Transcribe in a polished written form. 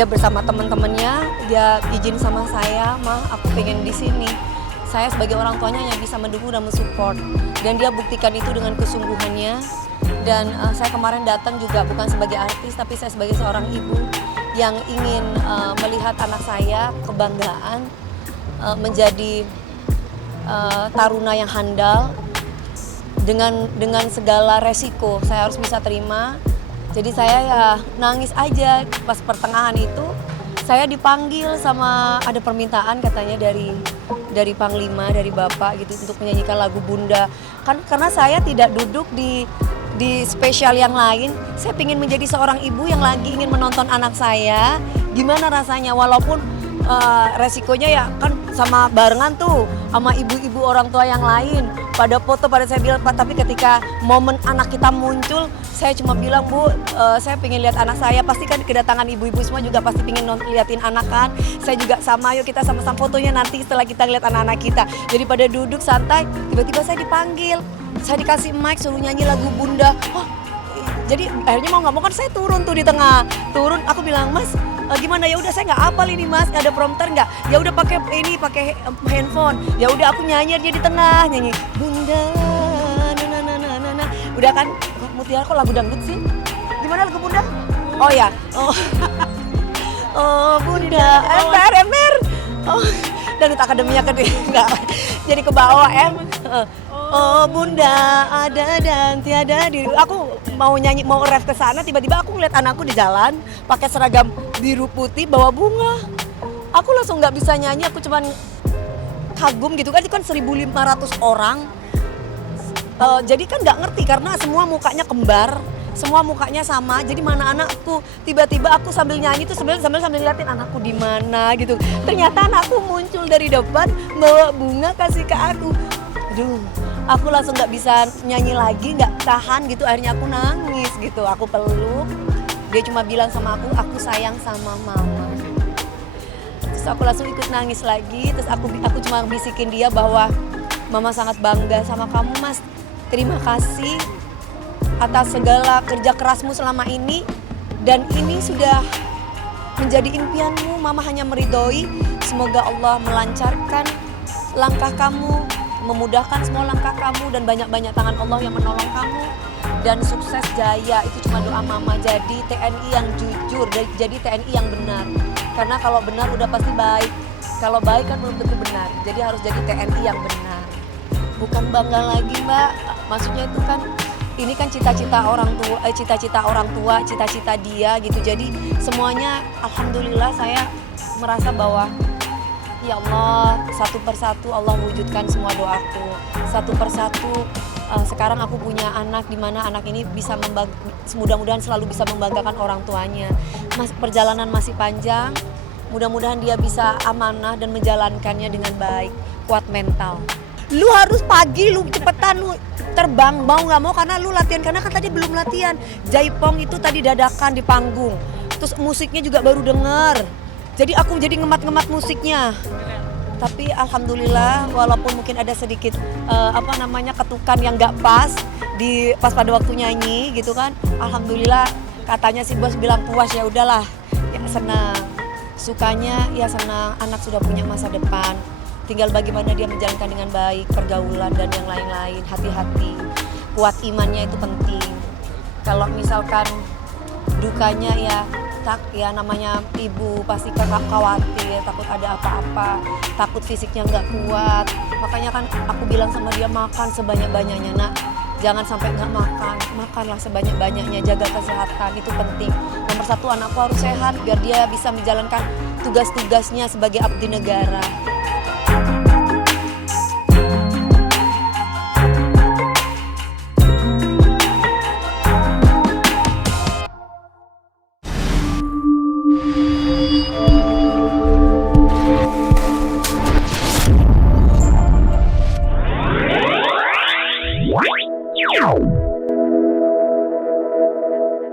dia bersama teman-temannya, dia izin sama saya, "Ma, aku pengen di sini." Saya sebagai orang tuanya yang bisa mendukung dan mensupport, dan dia buktikan itu dengan kesungguhannya. Dan saya kemarin datang juga bukan sebagai artis, tapi saya sebagai seorang ibu yang ingin melihat anak saya kebanggaan, menjadi taruna yang handal dengan segala resiko. Saya harus bisa terima. Jadi saya ya nangis aja pas pertengahan itu. Saya dipanggil sama ada permintaan katanya dari Panglima, dari Bapak gitu untuk menyanyikan lagu Bunda. Kan karena saya tidak duduk di spesial yang lain, saya ingin menjadi seorang ibu yang lagi ingin menonton anak saya. Gimana rasanya walaupun resikonya ya kan sama barengan tuh sama ibu-ibu orang tua yang lain pada foto, pada saya bilang, Pak, tapi ketika momen anak kita muncul, saya cuma bilang, Bu, saya pengen lihat anak saya. Pasti kan kedatangan ibu-ibu semua juga pasti pengen liatin anak kan. Saya juga sama, yuk kita sama-sama fotonya nanti setelah kita lihat anak-anak kita. Jadi pada duduk santai, tiba-tiba saya dipanggil, saya dikasih mic suruh nyanyi lagu Bunda. Oh, jadi akhirnya mau nggak mau kan saya turun tuh di tengah. Turun, aku bilang, Mas, gimana? Ya udah saya nggak hafal ini, Mas, ada prompter nggak? Ya udah pakai handphone. Ya udah aku nyanyi aja di tengah, nyanyi Bunda, na. Udah kan, Mutiara kok lagu dangdut sih? Gimana lagu Bunda? Oh ya, oh Bunda, ember. Oh, dangdut akademia kan nggak, jadi ke bawah Oh Bunda ada dan tiada diri. Aku mau nyanyi, mau ref ke sana, tiba-tiba aku ngeliat anakku di jalan pakai seragam biru putih bawa bunga. Aku langsung nggak bisa nyanyi, aku cuman kagum gitu kan, itu kan 1.500 orang. Jadi kan nggak ngerti karena semua mukanya kembar, semua mukanya sama. Jadi mana anakku? Tiba-tiba aku sambil nyanyi tuh sambil liatin anakku di mana gitu. Ternyata anakku muncul dari depan bawa bunga kasih ke aku. Aduh, aku langsung nggak bisa nyanyi lagi, nggak tahan gitu. Akhirnya aku nangis gitu, aku peluk. Dia cuma bilang sama aku sayang sama mama. Terus aku langsung ikut nangis lagi. Terus aku cuma bisikin dia bahwa mama sangat bangga sama kamu, Mas. Terima kasih atas segala kerja kerasmu selama ini. Dan ini sudah menjadi impianmu, mama hanya meridhoi. Semoga Allah melancarkan langkah kamu, memudahkan semua langkah kamu, dan banyak-banyak tangan Allah yang menolong kamu. Dan sukses jaya, itu cuma doa mama. Jadi TNI yang jujur, jadi TNI yang benar. Karena kalau benar udah pasti baik. Kalau baik kan belum tentu benar. Jadi harus jadi TNI yang benar. Bukan bangga lagi, Mbak. Maksudnya itu kan, ini kan cita-cita orang tua, cita-cita dia gitu. Jadi semuanya alhamdulillah saya merasa bahwa ya Allah, satu persatu Allah wujudkan semua doaku. Satu persatu sekarang aku punya anak, di mana anak ini bisa mudah-mudahan selalu bisa membanggakan orang tuanya. Perjalanan masih panjang, mudah-mudahan dia bisa amanah dan menjalankannya dengan baik, kuat mental. Lu harus pagi, lu cepetan, lu terbang, mau nggak mau, karena lu latihan. Karena kan tadi belum latihan, jaipong itu tadi dadakan di panggung. Terus musiknya juga baru denger. Jadi aku jadi ngemat-ngemat musiknya. Tapi alhamdulillah, walaupun mungkin ada sedikit ketukan yang nggak pas pada waktu nyanyi gitu kan. Alhamdulillah, katanya si bos bilang puas, ya udahlah, ya senang. Sukanya ya senang, anak sudah punya masa depan. Tinggal bagaimana dia menjalankan dengan baik pergaulan dan yang lain-lain. Hati-hati, kuat imannya itu penting. Kalau misalkan dukanya ya namanya ibu pasti khawatir, takut ada apa-apa, takut fisiknya nggak kuat. Makanya kan aku bilang sama dia, makan sebanyak-banyaknya, nak. Jangan sampai nggak makan, makanlah sebanyak-banyaknya, jaga kesehatan, itu penting. Nomor satu, anakku harus sehat biar dia bisa menjalankan tugas-tugasnya sebagai abdi negara.